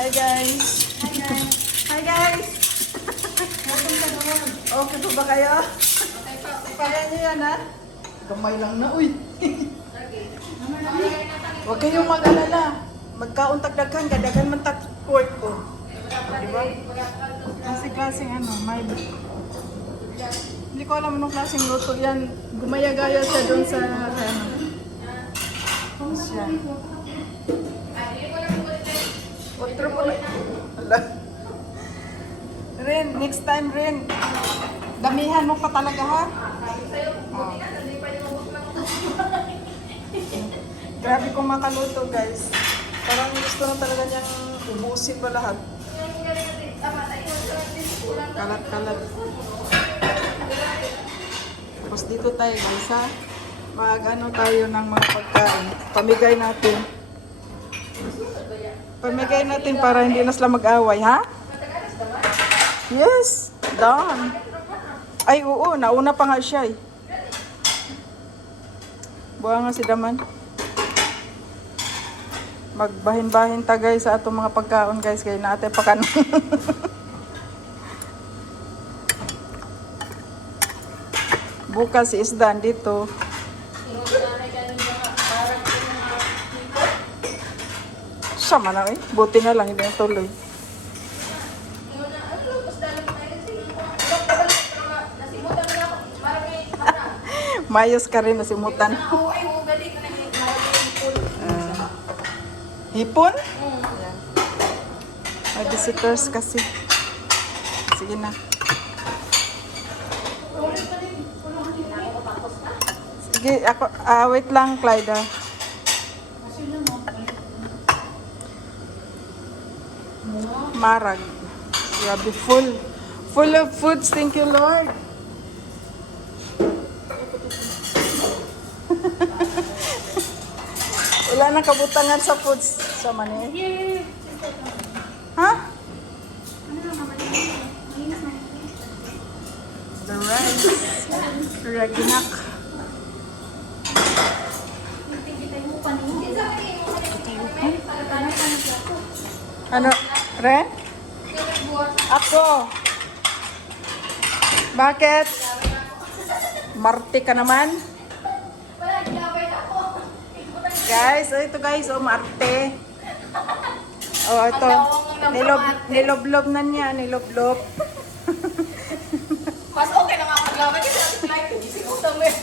Hi guys. Hi guys. Hi guys. Welcome to the world. Okay po ba kayo? Okay po. Kaya niyo yan ha? Gamay lang na uy. Huwag kayong mag-alala. Magkauntag-daghan, gadagan man tak-court ko. Diba? Klase-klaseng ano, may... Hindi ko alam anong klaseng luto yan. Gumaya-gaya siya doon sa ano. Siya. Otro po na. Ala. Rin, next time rin. Damihan mo pa talaga ha. Oh. Grabe kong makaluto guys. Parang gusto na talaga niyang ubusin pa lahat. Kalat-kalat. Tapos dito tayo guys ha. Mag-ano tayo ng mga pagkain. Pamigay natin. Pamigay natin para hindi na sila mag-away ha. Yes, done. Ay oo, nauna pa nga siya eh. Buha nga si Daman. Magbahin-bahin ta guys sa atong mga pagkaon guys kay natin pa kanon. Bukas si Isdan dito. Sama na eh. Buti na lang hindi na tuloy. Mayos ka rin nasimutan. Hipon? Ayan. May visitors kasi. Sige na. Sige, ako, wait lang, Clyda. Marag. Grabe, full of foods. Thank you, Lord. Wala nang kabutangan sa foods. Sa mani. Ha? The rice. Raginak. Ano? Ren? Ako. Bakit? Marte ka naman? Guys, ito guys, Marte. Oh, ito. Nilob-lob na niya, nilob-lob. Mas okay na nga maglaway kasi like, isip utang mo yung